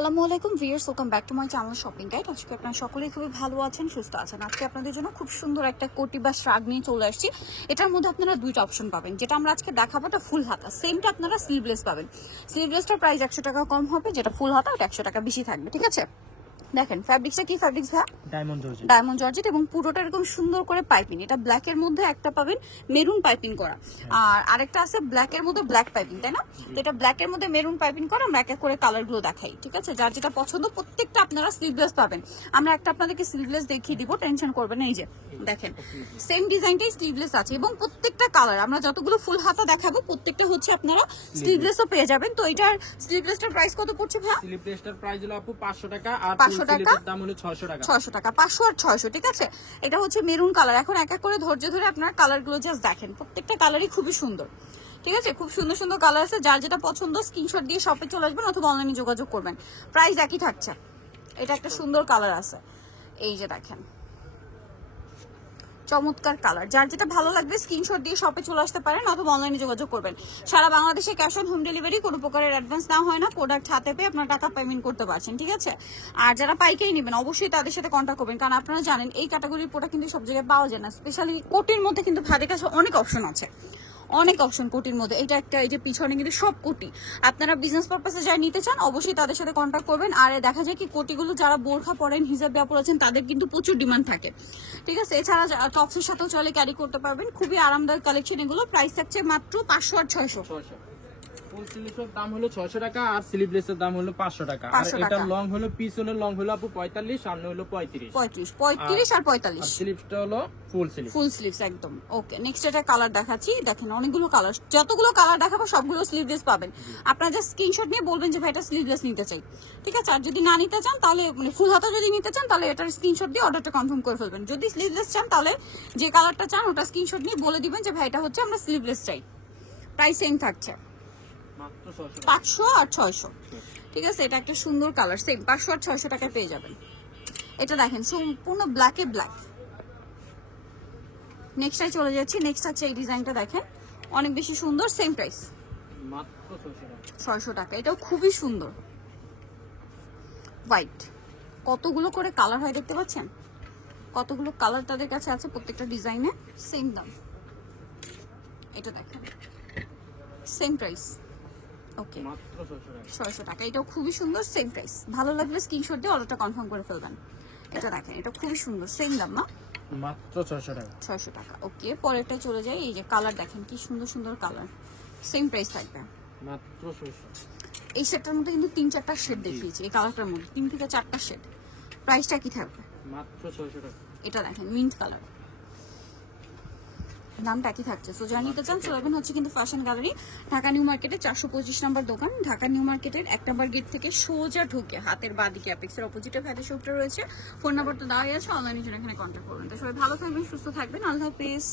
আসসালামু আলাইকুম viewers, welcome back to my channel shopping guide. আজকে আপনারা সকলেই খুবই ভালো আছেন, সুস্থ আছেন। আজকে আপনাদের জন্য খুব সুন্দর একটা কোটি বা শ্রাগ নিয়ে চলে আসছি। এটার মধ্যে আপনারা দুইটা অপশন পাবেন। যেটা আমরা আজকে দেখাবো এটা ফুল হাতা, সেমটা আপনারা স্লিভলেস পাবেন। স্লিভলেসটার প্রাইস 100 টাকা কম হবে, যেটা ফুল হাতা ওটা 100 টাকা বেশি থাকবে। ঠিক আছে, দেখেন ফ্যাব্রিক্সটা কি ফ্যাব্রিক্স ভাই? ডায়মন্ড জর্জেট এবং পুরোটা এরকম সুন্দর করে পাইপিং। এটা ব্ল্যাক এর মধ্যে একটা পাবেন মেরুন পাইপিং করা, আর আরেকটা আছে ব্ল্যাক এর মধ্যে ব্ল্যাক পাইপিং, তাই না? তো এটা ব্ল্যাক এর মধ্যে মেরুন পাইপিং করা। আমরা এক এক করে কালার গুলো দেখাই, ঠিক আছে? যার যেটা পছন্দ প্রত্যেকটা আপনারা স্লিভলেস পাবেন। আমরা একটা আপনাদেরকে স্লিভলেস দেখিয়ে দিব, টেনশন করবেন না। এই যে দেখেন সেম ডিজাইনটাই স্লিভলেস আছে এবং প্রত্যেকটা কালার আমরা যতগুলো ফুল হাতা দেখাবো প্রত্যেকটা হচ্ছে আপনারা স্লিভলেসও পেয়ে যাবেন। তো এটার স্লিভলেসটার প্রাইস কত পড়ছে ভাই? স্লিভলেসটার প্রাইস হলো আপু 500 টাকা, আর 500 টাকা, দাম হলো 600 টাকা। 600 টাকা, 500 আর 600। ঠিক আছে, এটা হচ্ছে মেরুন কালার। এখন এক এক করে ধৈর্য ধরে আপনারা কালার গুলো জাস্ট দেখেন, প্রত্যেকটা কালারই খুবই সুন্দর। ঠিক আছে, খুব সুন্দর সুন্দর কালার আছে। যার যেটা পছন্দ স্ক্রিনশট দিয়ে শপে চলে আসবেন অথবা অনলাইনে যোগাযোগ করবেন। প্রাইস একই থাকছে। এটা একটা সুন্দর কালার আছে, এই যে দেখেন চমৎকার কালার। যার যেটা ভালো লাগবে স্ক্রিনশট দিয়ে শপে চলে আসতে পারেন অথবা অনলাইনে যোগাযোগ করবেন। সারা বাংলাদেশে ক্যাশ অন হোম ডেলিভারি, কোনো প্রকারের অ্যাডভান্স না হয় না। প্রোডাক্ট হাতে পেয়ে আপনার টাকা পেমেন্ট করতে পারছেন। ঠিক আছে, আর যারা পাইকারি নেবেন অবশ্যই তাদের সাথে কন্ট্যাক্ট করবেন, কারণ আপনারা জানেন এই ক্যাটাগরির প্রোডাক্ট কিন্তু সব জায়গায় পাওয়া যায় না। স্পেশালি কোটির মধ্যে কিন্তু ভাদের কাছে অনেক অপশন আছে, অনেক অপশন কোটির মধ্যে। এটা একটা, এই যে পিছনে কিন্তু সব কোটি। আপনারা বিজনেস পারপাসে যারা নিতে চান অবশ্যই তাদের সাথে কন্ট্যাক্ট করবেন। আর দেখা যায় কি কোটিগুলো যারা বোরখা পরেন, হিজাব ব্যাপার আছেন, তাদের কিন্তু প্রচুর ডিমান্ড থাকে। ঠিক আছে, এছাড়া টপসের সাথেও চলে ক্যারি করতে পারবেন। খুবই আরামদায়ক কালেকশন এগুলো। প্রাইস থাকছে মাত্র 500 আর 600। ফুল স্লিভের দাম হলো 600 টাকা, আর স্লিভলেসের দাম হলো 500 টাকা। আর এটা লং হলো, পিস হলো লং হলো আপু 45, সামনে হলো 35 আর 45। স্লিভটা হলো ফুল স্লিভ, ফুল স্লিভস একদম। ওকে, নেক্সট এটা কালার দেখাচ্ছি। দেখেন অনেকগুলো কালার, যতগুলো কালার দেখাবো সবগুলো স্লিভলেস পাবেন। আপনারা জাস্ট স্ক্রিনশট নিয়ে বলবেন যে ভাই এটা স্লিভলেস নিতে চাই। ঠিক আছে, আর যদি না নিতে চান তাহলে মানে ফুল হাতা যদি নিতে চান তাহলে এটার স্ক্রিনশট দিয়ে অর্ডারটা কনফার্ম করে ফেলবেন। যদি স্লিভলেস চান তাহলে যে কালারটা চান ওটা স্ক্রিনশট নিয়ে বলে দিবেন যে ভাই এটা হচ্ছে আমরা স্লিভলেস চাই। প্রাইস সেম থাকছে 500 আর 600। ঠিক আছে, এটা একটা সুন্দর কালার, সেম 500 আর 600 টাকায় পেয়ে যাবেন। এটা দেখেন সম্পূর্ণ ব্ল্যাকে ব্ল্যাক। নেক্সটটাই চলে যাচ্ছি। নেক্সট আছে এই ডিজাইনটা দেখেন, অনেক বেশি সুন্দর, সেম প্রাইস মাত্র 600 টাকা। এটাও খুবই সুন্দর, হোয়াইট। কতগুলো করে কালার হয় দেখতে পাচ্ছেন, কতগুলো কালার তাদের কাছে আছে প্রত্যেকটা ডিজাইনে, সেম দাম। এটা দেখেন সেম প্রাইস। ওকে, মাত্র 600 টাকা। এটাও খুবই সুন্দর, সেম প্রাইস। ভালো লাগলে স্ক্রিনশট দিয়ে অর্ডারটা কনফার্ম করে ফেলবেন। এটা দেখেন, এটা খুবই সুন্দর, সেম দাম না? মাত্র 600 টাকা। 600 টাকা। ওকে, পরেরটা চলে যায়। এই যে কালার দেখেন কি সুন্দর সুন্দর কালার, সেম প্রাইস থাকবে মাত্র 600। এই সেটটার মধ্যে কিন্তু 3-4টা শেড দেখিয়েছি, এই কালারটার মধ্যে 3 থেকে 4টা শেড। প্রাইসটা কি থাকবে? মাত্র 600 টাকা। এটা দেখেন মিন্ট কালার, দামটা একই থাকছে। সো যারা নিতে চান চলে যাবেন হচ্ছে কিন্তু ফ্যাশন গ্যালারি, ঢাকা নিউ মার্কেটে 425 নম্বর দোকান। ঢাকা নিউ মার্কেটের 1 নম্বর গেট থেকে সোজা ঢুকে হাতের বাঁদিকে অ্যাপেক্সের অপোজিটে ফ্যাটি শপটা রয়েছে। ফোন নাম্বারটা দেওয়াই আছে, অনলাইনে জন্য এখানে কন্ট্যাক্ট করবেন। তো সবাই ভালো থাকবেন, সুস্থ থাকবেন, আল্লাহ হাফেজ।